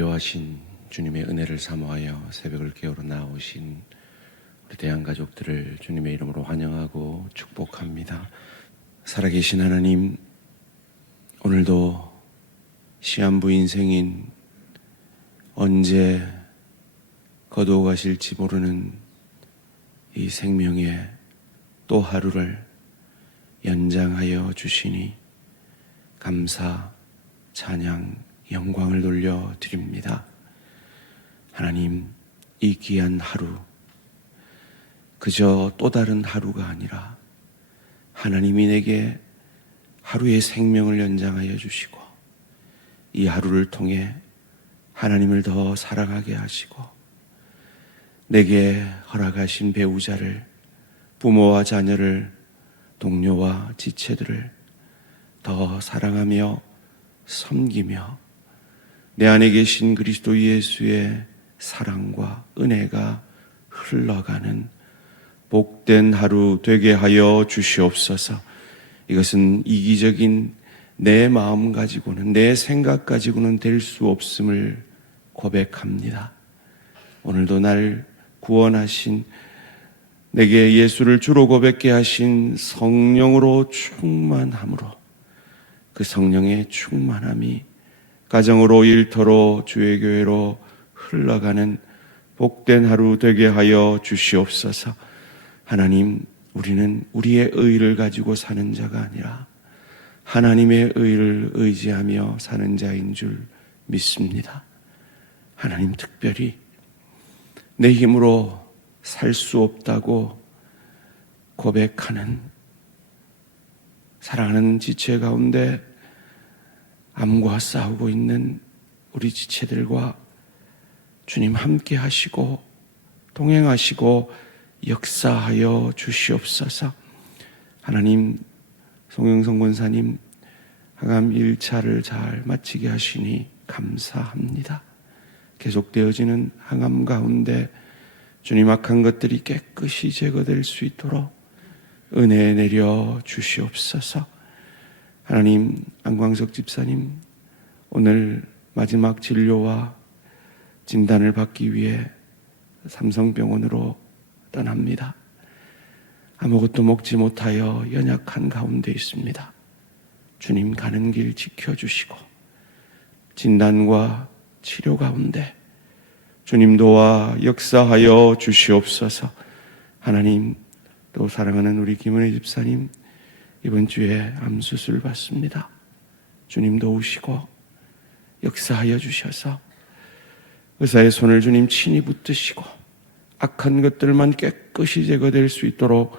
귀요하신 주님의 은혜를 사모하여 새벽을 깨우러 나오신 우리 대한가족들을 주님의 이름으로 환영하고 축복합니다. 살아계신 하나님, 오늘도 시한부 인생인 언제 거두어 가실지 모르는 이 생명의 또 하루를 연장하여 주시니 감사, 찬양, 영광을 돌려드립니다. 하나님, 이 귀한 하루 그저 또 다른 하루가 아니라 하나님이 내게 하루의 생명을 연장하여 주시고 이 하루를 통해 하나님을 더 사랑하게 하시고 내게 허락하신 배우자를, 부모와 자녀를, 동료와 지체들을 더 사랑하며 섬기며 내 안에 계신 그리스도 예수의 사랑과 은혜가 흘러가는 복된 하루 되게 하여 주시옵소서. 이것은 이기적인 내 마음 가지고는, 내 생각 가지고는 될 수 없음을 고백합니다. 오늘도 날 구원하신, 내게 예수를 주로 고백케 하신 성령으로 충만함으로 그 성령의 충만함이 가정으로, 일터로, 주의 교회로 흘러가는 복된 하루 되게 하여 주시옵소서. 하나님, 우리는 우리의 의를 가지고 사는 자가 아니라 하나님의 의를 의지하며 사는 자인 줄 믿습니다. 하나님, 특별히 내 힘으로 살 수 없다고 고백하는 사랑하는 지체 가운데 암과 싸우고 있는 우리 지체들과 주님 함께 하시고 동행하시고 역사하여 주시옵소서. 하나님, 송영성 권사님 항암 1차를 잘 마치게 하시니 감사합니다. 계속되어지는 항암 가운데 주님, 악한 것들이 깨끗이 제거될 수 있도록 은혜 내려 주시옵소서. 하나님, 안광석 집사님 오늘 마지막 진료와 진단을 받기 위해 삼성병원으로 떠납니다. 아무것도 먹지 못하여 연약한 가운데 있습니다. 주님, 가는 길 지켜주시고 진단과 치료 가운데 주님 도와 역사하여 주시옵소서. 하나님, 또 사랑하는 우리 김은혜 집사님 이번 주에 암수술 받습니다. 주님 도우시고 역사하여 주셔서 의사의 손을 주님 친히 붙드시고 악한 것들만 깨끗이 제거될 수 있도록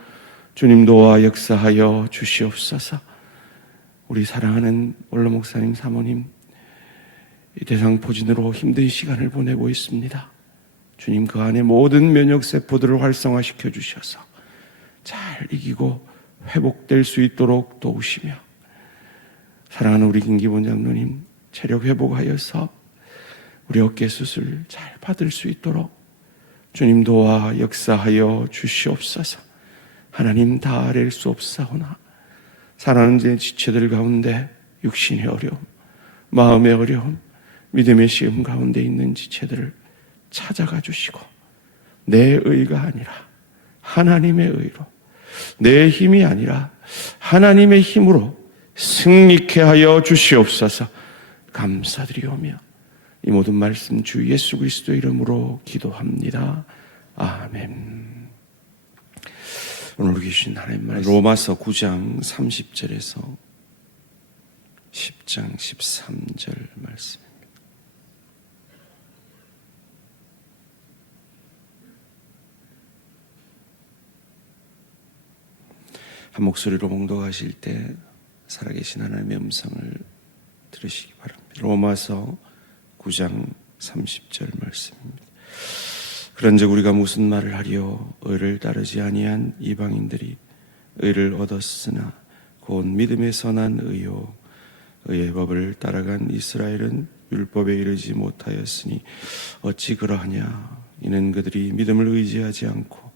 주님 도와 역사하여 주시옵소서. 우리 사랑하는 원로 목사님, 사모님 이 대상포진으로 힘든 시간을 보내고 있습니다. 주님, 그 안에 모든 면역세포들을 활성화시켜 주셔서 잘 이기고 회복될 수 있도록 도우시며, 사랑하는 우리 김기본 장로님 체력 회복하여서 우리 어깨 수술 잘 받을 수 있도록 주님 도와 역사하여 주시옵소서. 하나님, 다 아랠 수 없사오나 사랑하는 제 지체들 가운데 육신의 어려움, 마음의 어려움, 믿음의 시험 가운데 있는 지체들을 찾아가 주시고 내 의가 아니라 하나님의 의로, 내 힘이 아니라 하나님의 힘으로 승리케 하여 주시옵소서. 감사드리오며 이 모든 말씀 주 예수 그리스도 이름으로 기도합니다. 아멘. 오늘 계신 하나님 말씀 로마서 9장 30절에서 10장 13절 말씀입니다. 한 목소리로 봉독하실 때 살아계신 하나님의 음성을 들으시기 바랍니다. 로마서 9장 30절 말씀입니다. 그런즉 우리가 무슨 말을 하리요? 의를 따르지 아니한 이방인들이 의를 얻었으나 곧 믿음의 선한 의요 의의 법을 따라간 이스라엘은 율법에 이르지 못하였으니 어찌 그러하냐? 이는 그들이 믿음을 의지하지 않고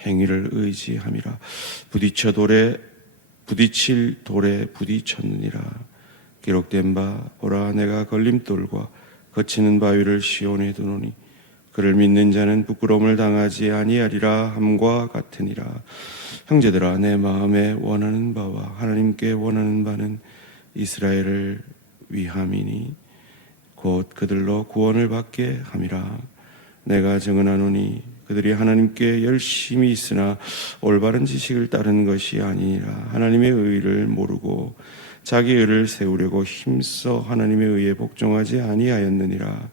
행위를 의지함이라. 부딪힐 돌에 부딪혔느니라. 기록된 바 보라, 내가 걸림돌과 거치는 바위를 시온에 두노니 그를 믿는 자는 부끄러움을 당하지 아니하리라 함과 같으니라. 형제들아, 내 마음에 원하는 바와 하나님께 원하는 바는 이스라엘을 위함이니 곧 그들로 구원을 받게 함이라. 내가 증언하노니 그들이 하나님께 열심히 있으나 올바른 지식을 따른 것이 아니니라. 하나님의 의를 모르고 자기 의를 세우려고 힘써 하나님의 의에 복종하지 아니하였느니라.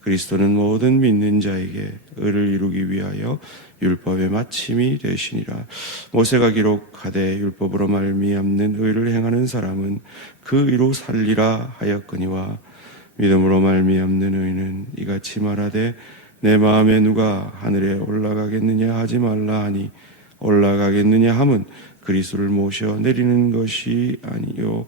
그리스도는 모든 믿는 자에게 의를 이루기 위하여 율법의 마침이 되시니라. 모세가 기록하되 율법으로 말미암는 의를 행하는 사람은 그 의로 살리라 하였거니와 믿음으로 말미암는 의는 이같이 말하되 내 마음에 누가 하늘에 올라가겠느냐 하지 말라 하니 올라가겠느냐 함은 그리스도를 모셔 내리는 것이 아니요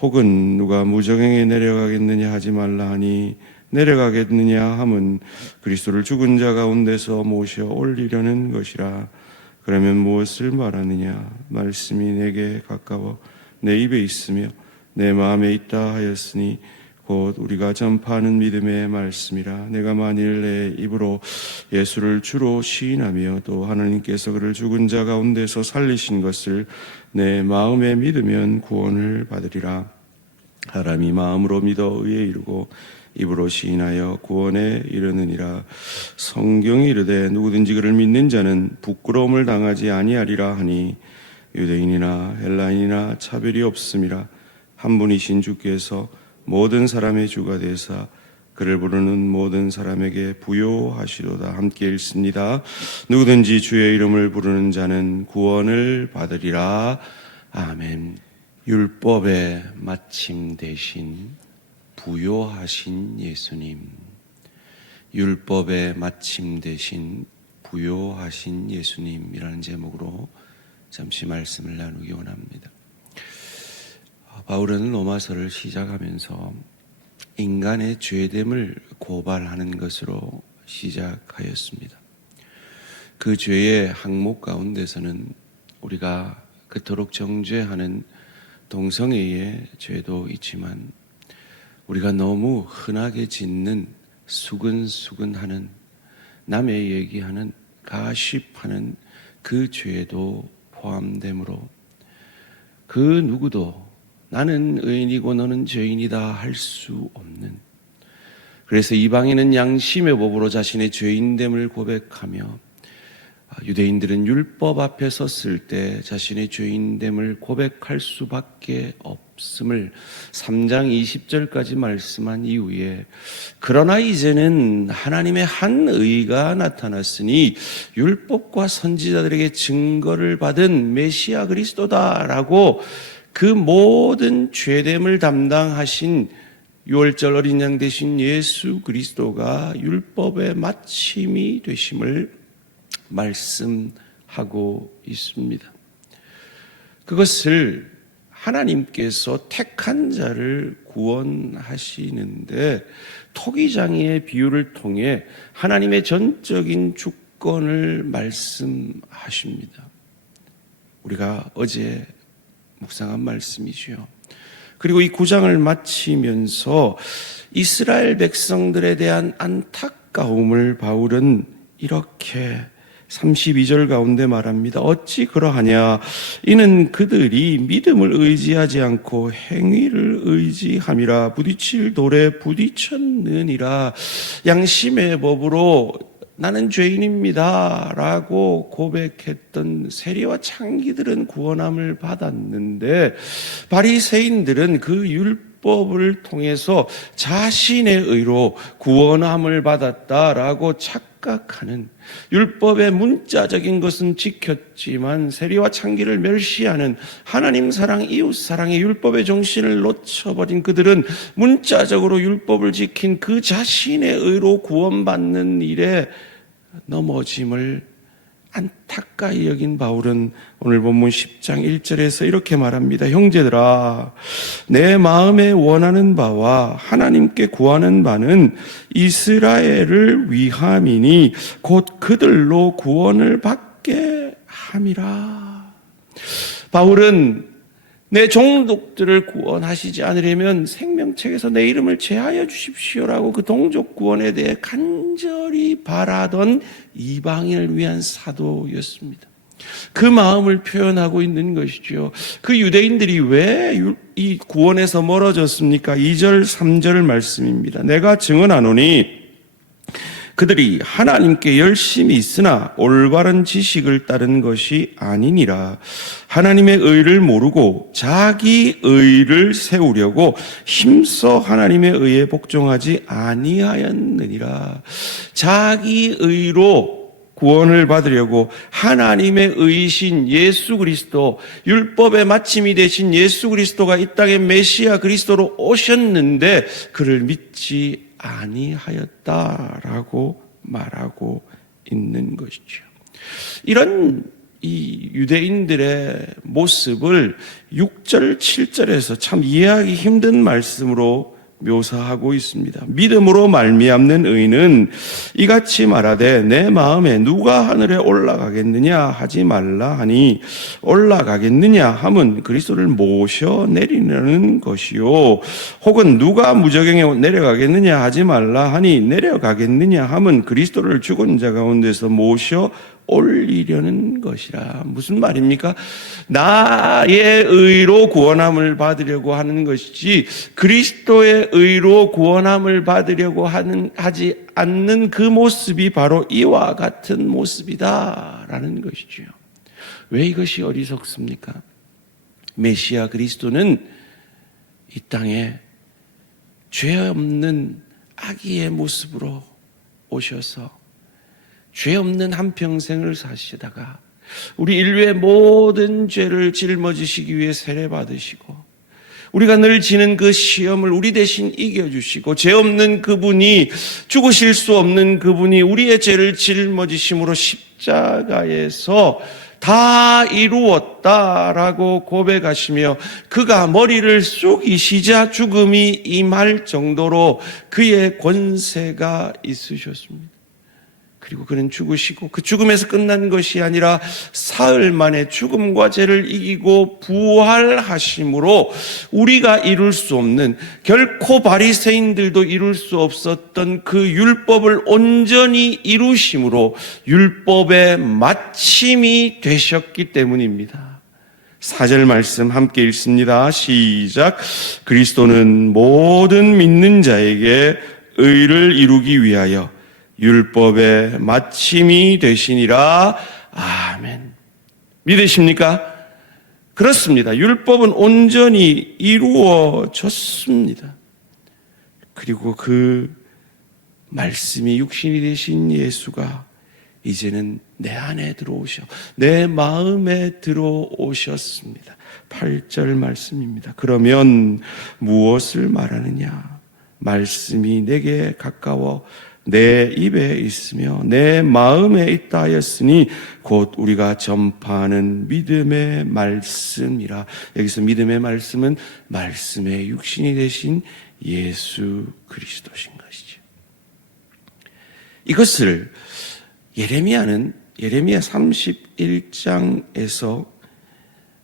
혹은 누가 무저갱에 내려가겠느냐 하지 말라 하니 내려가겠느냐 함은 그리스도를 죽은 자 가운데서 모셔 올리려는 것이라. 그러면 무엇을 말하느냐? 말씀이 내게 가까워 내 입에 있으며 내 마음에 있다 하였으니 곧 우리가 전파하는 믿음의 말씀이라. 내가 만일 내 입으로 예수를 주로 시인하며 또 하나님께서 그를 죽은 자 가운데서 살리신 것을 내 마음에 믿으면 구원을 받으리라. 사람이 마음으로 믿어 의에 이르고 입으로 시인하여 구원에 이르느니라. 성경이 이르되 누구든지 그를 믿는 자는 부끄러움을 당하지 아니하리라 하니 유대인이나 헬라인이나 차별이 없음이라. 한 분이신 주께서 모든 사람의 주가 되사 그를 부르는 모든 사람에게 부요하시도다. 함께 읽습니다. 누구든지 주의 이름을 부르는 자는 구원을 받으리라. 아멘. 율법의 마침 되신 부요하신 예수님, 율법의 마침 되신 부요하신 예수님이라는 제목으로 잠시 말씀을 나누기 원합니다. 바울은 로마서를 시작하면서 인간의 죄됨을 고발하는 것으로 시작하였습니다. 그 죄의 항목 가운데서는 우리가 그토록 정죄하는 동성애의 죄도 있지만 우리가 너무 흔하게 짓는 수근수근하는 남의 얘기하는 가십하는 그 죄도 포함되므로 그 누구도 나는 의인이고 너는 죄인이다 할 수 없는, 그래서 이방인은 양심의 법으로 자신의 죄인됨을 고백하며 유대인들은 율법 앞에 섰을 때 자신의 죄인됨을 고백할 수밖에 없음을 3장 20절까지 말씀한 이후에 그러나 이제는 하나님의 한 의가 나타났으니 율법과 선지자들에게 증거를 받은 메시아 그리스도다라고 그 모든 죄됨을 담당하신 6월절 어린 양 되신 예수 그리스도가 율법의 마침이 되심을 말씀하고 있습니다. 그것을 하나님께서 택한 자를 구원하시는데 토기장이의 비유를 통해 하나님의 전적인 주권을 말씀하십니다. 우리가 어제 묵상한 말씀이지요. 그리고 이 9장을 마치면서 이스라엘 백성들에 대한 안타까움을 바울은 이렇게 32절 가운데 말합니다. 어찌 그러하냐? 이는 그들이 믿음을 의지하지 않고 행위를 의지함이라. 부딪힐 돌에 부딪혔느니라. 양심의 법으로 나는 죄인입니다 라고 고백했던 세리와 창기들은 구원함을 받았는데 바리새인들은 그 율법을 통해서 자신의 의로 구원함을 받았다라고 착각하는, 율법의 문자적인 것은 지켰지만 세리와 창기를 멸시하는 하나님 사랑, 이웃 사랑의 율법의 정신을 놓쳐버린 그들은 문자적으로 율법을 지킨 그 자신의 의로 구원받는 일에 넘어짐을 안타까이 여긴 바울은 오늘 본문 10장 1절에서 이렇게 말합니다. 형제들아, 내 마음에 원하는 바와 하나님께 구하는 바는 이스라엘을 위함이니 곧 그들로 구원을 받게 함이라. 바울은 내 종족들을 구원하시지 않으려면 생명책에서 내 이름을 제하여 주십시오라고 그 동족 구원에 대해 간절히 바라던 이방인을 위한 사도였습니다. 그 마음을 표현하고 있는 것이죠. 그 유대인들이 왜 이 구원에서 멀어졌습니까? 2절 3절 말씀입니다. 내가 증언하노니 그들이 하나님께 열심히 있으나 올바른 지식을 따른 것이 아니니라. 하나님의 의를 모르고 자기 의를 세우려고 힘써 하나님의 의에 복종하지 아니하였느니라. 자기 의로 구원을 받으려고 하나님의 의신 예수 그리스도, 율법의 마침이 되신 예수 그리스도가 이 땅에 메시아 그리스도로 오셨는데 그를 믿지 아니하였다라고 말하고 있는 것이죠. 이런 이 유대인들의 모습을 6절, 7절에서 참 이해하기 힘든 말씀으로 묘사하고 있습니다. 믿음으로 말미암는 의는 이같이 말하되 내 마음에 누가 하늘에 올라가겠느냐 하지 말라 하니 올라가겠느냐 함은 그리스도를 모셔 내리려는 것이요 혹은 누가 무저갱에 내려가겠느냐 하지 말라 하니 내려가겠느냐 함은 그리스도를 죽은 자 가운데서 모셔 올리려는 것이라. 무슨 말입니까? 나의 의로 구원함을 받으려고 하는 것이지 그리스도의 의로 구원함을 받으려고 하지 않는 그 모습이 바로 이와 같은 모습이다라는 것이죠. 왜 이것이 어리석습니까? 메시아 그리스도는 이 땅에 죄 없는 아기의 모습으로 오셔서 죄 없는 한평생을 사시다가 우리 인류의 모든 죄를 짊어지시기 위해 세례받으시고 우리가 늘 지는 그 시험을 우리 대신 이겨주시고 죄 없는 그분이, 죽으실 수 없는 그분이 우리의 죄를 짊어지심으로 십자가에서 다 이루었다라고 고백하시며 그가 머리를 숙이시자 죽음이 임할 정도로 그의 권세가 있으셨습니다. 그리고 그는 죽으시고 그 죽음에서 끝난 것이 아니라 사흘 만에 죽음과 죄를 이기고 부활하심으로 우리가 이룰 수 없는, 결코 바리새인들도 이룰 수 없었던 그 율법을 온전히 이루심으로 율법의 마침이 되셨기 때문입니다. 4절 말씀 함께 읽습니다. 시작. 그리스도는 모든 믿는 자에게 의를 이루기 위하여 율법의 마침이 되시니라. 아멘. 믿으십니까? 그렇습니다. 율법은 온전히 이루어졌습니다. 그리고 그 말씀이 육신이 되신 예수가 이제는 내 안에 들어오셔 내 마음에 들어오셨습니다. 8절 말씀입니다. 그러면 무엇을 말하느냐? 말씀이 내게 가까워 내 입에 있으며 내 마음에 있다 하였으니 곧 우리가 전파하는 믿음의 말씀이라. 여기서 믿음의 말씀은 말씀의 육신이 되신 예수 그리스도신 것이죠. 이것을 예레미야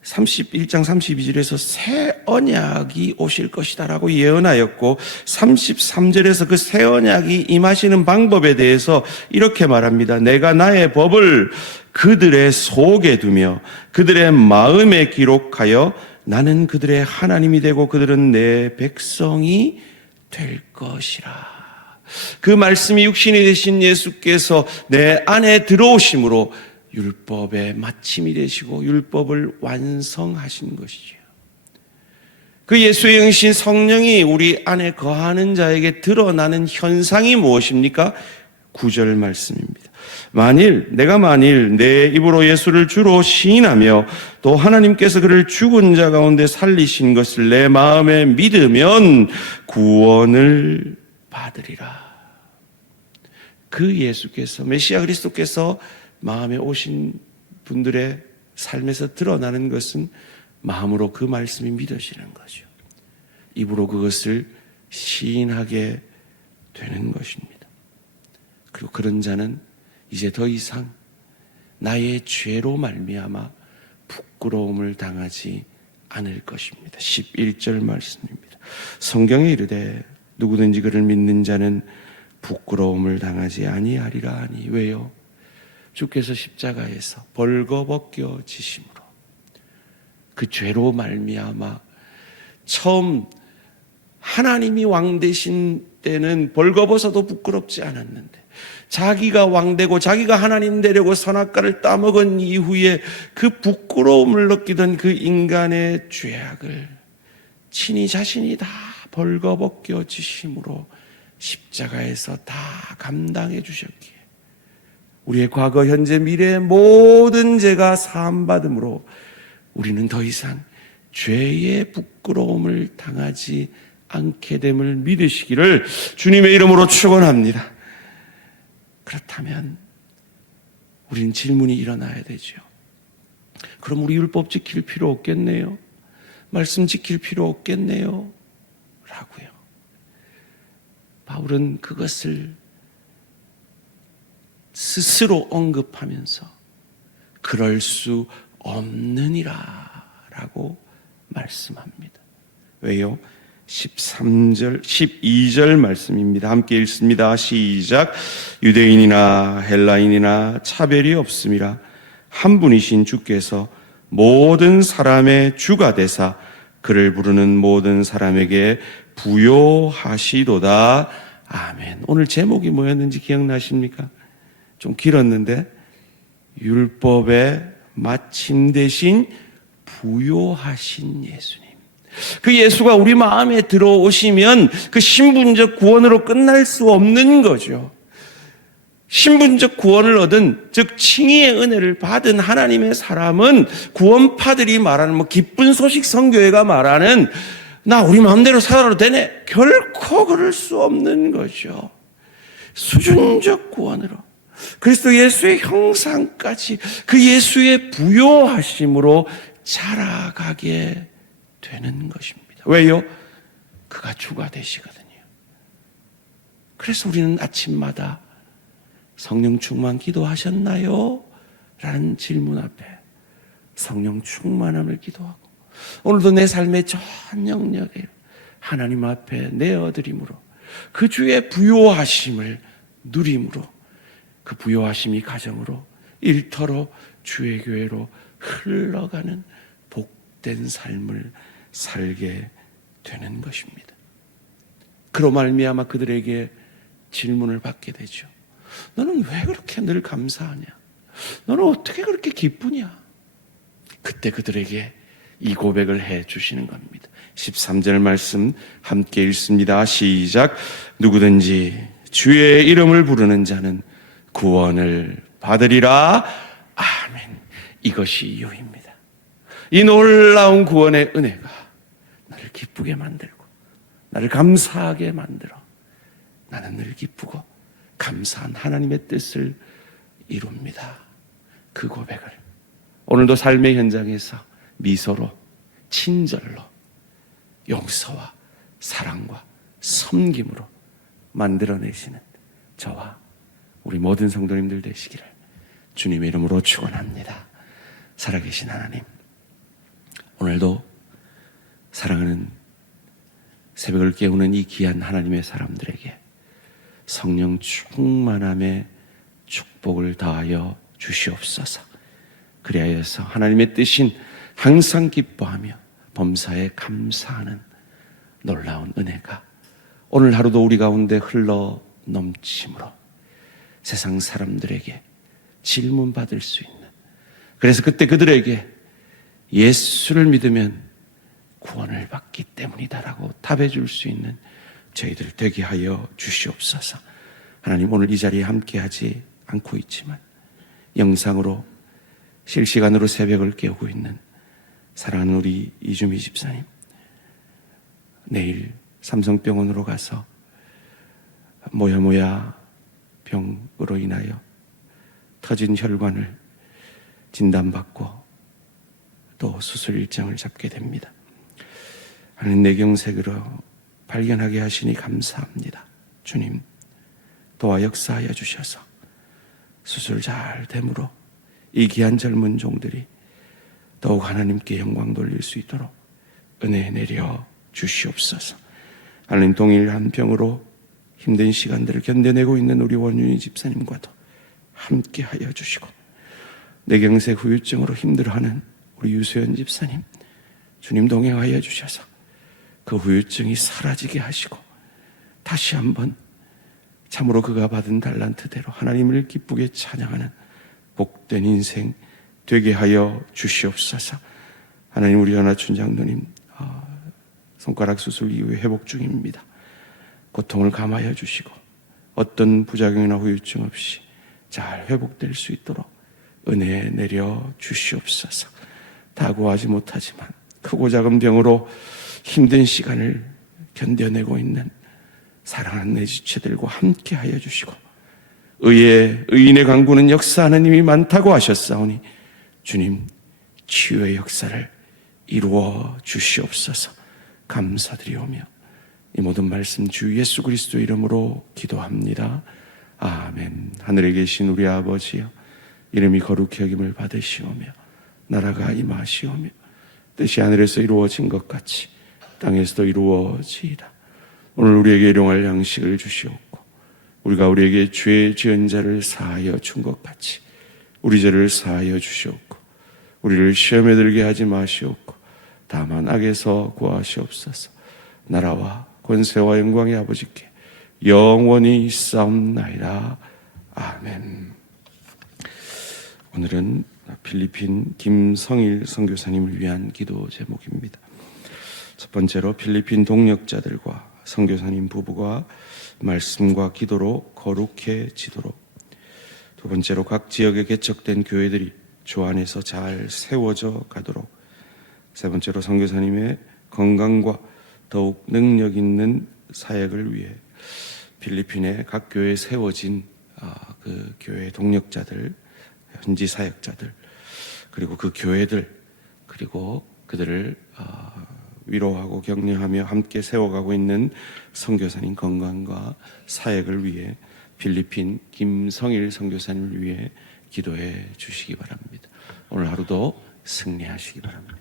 31장 32절에서 새 언약이 오실 것이다라고 예언하였고 33절에서 그 새 언약이 임하시는 방법에 대해서 이렇게 말합니다. 내가 나의 법을 그들의 속에 두며 그들의 마음에 기록하여 나는 그들의 하나님이 되고 그들은 내 백성이 될 것이라. 그 말씀이 육신이 되신 예수께서 내 안에 들어오심으로 율법의 마침이 되시고 율법을 완성하신 것이죠. 그 예수의 영이신 성령이 우리 안에 거하는 자에게 드러나는 현상이 무엇입니까? 9절 말씀입니다. 내가 만일 내 입으로 예수를 주로 시인하며 또 하나님께서 그를 죽은 자 가운데 살리신 것을 내 마음에 믿으면 구원을 받으리라. 그 예수께서, 메시아 그리스도께서 마음에 오신 분들의 삶에서 드러나는 것은 마음으로 그 말씀이 믿어지는 거죠. 입으로 그것을 시인하게 되는 것입니다. 그리고 그런 자는 이제 더 이상 나의 죄로 말미암아 부끄러움을 당하지 않을 것입니다. 11절 말씀입니다. 성경에 이르되 누구든지 그를 믿는 자는 부끄러움을 당하지 아니하리라 하니. 왜요? 주께서 십자가에서 벌거벗겨 지심으로 그 죄로 말미암아 처음 하나님이 왕 되신 때는 벌거벗어도 부끄럽지 않았는데 자기가 왕 되고 자기가 하나님 되려고 선악과를 따먹은 이후에 그 부끄러움을 느끼던 그 인간의 죄악을 친히 자신이 다 벌거벗겨 지심으로 십자가에서 다 감당해 주셨기에 우리의 과거, 현재, 미래의 모든 죄가 사함받음으로 우리는 더 이상 죄의 부끄러움을 당하지 않게 됨을 믿으시기를 주님의 이름으로 축원합니다. 그렇다면 우리는 질문이 일어나야 되죠. 그럼 우리 율법 지킬 필요 없겠네요? 말씀 지킬 필요 없겠네요? 라고요. 바울은 그것을 스스로 언급하면서 그럴 수 없느니라 라고 말씀합니다. 왜요? 13절, 12절 말씀입니다. 함께 읽습니다. 시작. 유대인이나 헬라인이나 차별이 없음이라 한 분이신 주께서 모든 사람의 주가 되사 그를 부르는 모든 사람에게 부요하시도다. 아멘. 오늘 제목이 뭐였는지 기억나십니까? 좀 길었는데 율법의 마침 되신 부요하신 예수님. 그 예수가 우리 마음에 들어오시면 그 신분적 구원으로 끝날 수 없는 거죠. 신분적 구원을 얻은, 즉 칭의의 은혜를 받은 하나님의 사람은 구원파들이 말하는 기쁜 소식 선교회가 말하는 나 우리 마음대로 살아도 되네, 결코 그럴 수 없는 거죠. 수준적 구원으로 그리스도 예수의 형상까지 그 예수의 부요하심으로 자라가게 되는 것입니다. 왜요? 그가 주가 되시거든요. 그래서 우리는 아침마다 성령 충만 기도하셨나요? 라는 질문 앞에 성령 충만함을 기도하고 오늘도 내 삶의 전 영역에 하나님 앞에 내어드림으로 그 주의 부요하심을 누림으로 그 부요하심이 가정으로 일터로 주의 교회로 흘러가는 복된 삶을 살게 되는 것입니다. 그로 말미암아 그들에게 질문을 받게 되죠. 너는 왜 그렇게 늘 감사하냐? 너는 어떻게 그렇게 기쁘냐? 그때 그들에게 이 고백을 해 주시는 겁니다. 13절 말씀 함께 읽습니다. 시작. 누구든지 주의 이름을 부르는 자는 구원을 받으리라. 아멘. 이것이 이유입니다. 이 놀라운 구원의 은혜가 나를 기쁘게 만들고 나를 감사하게 만들어 나는 늘 기쁘고 감사한 하나님의 뜻을 이룹니다. 그 고백을 오늘도 삶의 현장에서 미소로, 친절로, 용서와 사랑과 섬김으로 만들어내시는 저와 우리 모든 성도님들 되시기를 주님의 이름으로 축원합니다. 살아계신 하나님, 오늘도 사랑하는 새벽을 깨우는 이 귀한 하나님의 사람들에게 성령 충만함의 축복을 다하여 주시옵소서. 그리하여서 하나님의 뜻인 항상 기뻐하며 범사에 감사하는 놀라운 은혜가 오늘 하루도 우리 가운데 흘러 넘침으로 세상 사람들에게 질문받을 수 있는, 그래서 그때 그들에게 예수를 믿으면 구원을 받기 때문이다라고 답해 줄 수 있는 저희들 되게 하여 주시옵소서. 하나님, 오늘 이 자리에 함께하지 않고 있지만 영상으로 실시간으로 새벽을 깨우고 있는 사랑하는 우리 이주미 집사님, 내일 삼성병원으로 가서 모야모야 병으로 인하여 터진 혈관을 진단받고 또 수술 일정을 잡게 됩니다. 하나님, 내경색으로 발견하게 하시니 감사합니다. 주님, 도와 역사하여 주셔서 수술 잘 됨으로 이 귀한 젊은 종들이 더욱 하나님께 영광 돌릴 수 있도록 은혜 내려 주시옵소서. 하나님, 동일 한 병으로 힘든 시간들을 견뎌내고 있는 우리 원윤희 집사님과도 함께 하여 주시고, 뇌경색 후유증으로 힘들어하는 우리 유소연 집사님, 주님 동행하여 주셔서 그 후유증이 사라지게 하시고 다시 한번 참으로 그가 받은 달란트대로 하나님을 기쁘게 찬양하는 복된 인생 되게 하여 주시옵소서. 하나님, 우리 연하춘 장로님 손가락 수술 이후에 회복 중입니다. 고통을 감하여 주시고 어떤 부작용이나 후유증 없이 잘 회복될 수 있도록 은혜 내려 주시옵소서. 다 구하지 못하지만 크고 작은 병으로 힘든 시간을 견뎌내고 있는 사랑하는 내 지체들과 함께 하여 주시고, 의인의 강구는 역사하는 힘이 많다고 하셨사오니 주님, 치유의 역사를 이루어 주시옵소서. 감사드리오며 이 모든 말씀 주 예수 그리스도 이름으로 기도합니다. 아멘. 하늘에 계신 우리 아버지여, 이름이 거룩히 여김을 받으시오며 나라가 임하시오며 뜻이 하늘에서 이루어진 것 같이 땅에서도 이루어지이다. 오늘 우리에게 일용할 양식을 주시옵고, 우리가 우리에게 죄 지은 자를 사하여 준 것 같이 우리 죄를 사하여 주시옵고, 우리를 시험에 들게 하지 마시옵고 다만 악에서 구하시옵소서. 나라와 권세와 영광의 아버지께 영원히 있사옵나이다. 아멘. 오늘은 필리핀 김성일 선교사님을 위한 기도 제목입니다. 첫 번째로 필리핀 동역자들과 선교사님 부부가 말씀과 기도로 거룩해지도록, 두 번째로 각 지역에 개척된 교회들이 주 안에서 잘 세워져 가도록, 세 번째로 선교사님의 건강과 더욱 능력 있는 사역을 위해 필리핀의 각 교회에 세워진 그 교회 동력자들, 현지 사역자들, 그리고 그 교회들, 그리고 그들을 위로하고 격려하며 함께 세워가고 있는 선교사님 건강과 사역을 위해 필리핀 김성일 선교사님을 위해 기도해 주시기 바랍니다. 오늘 하루도 승리하시기 바랍니다.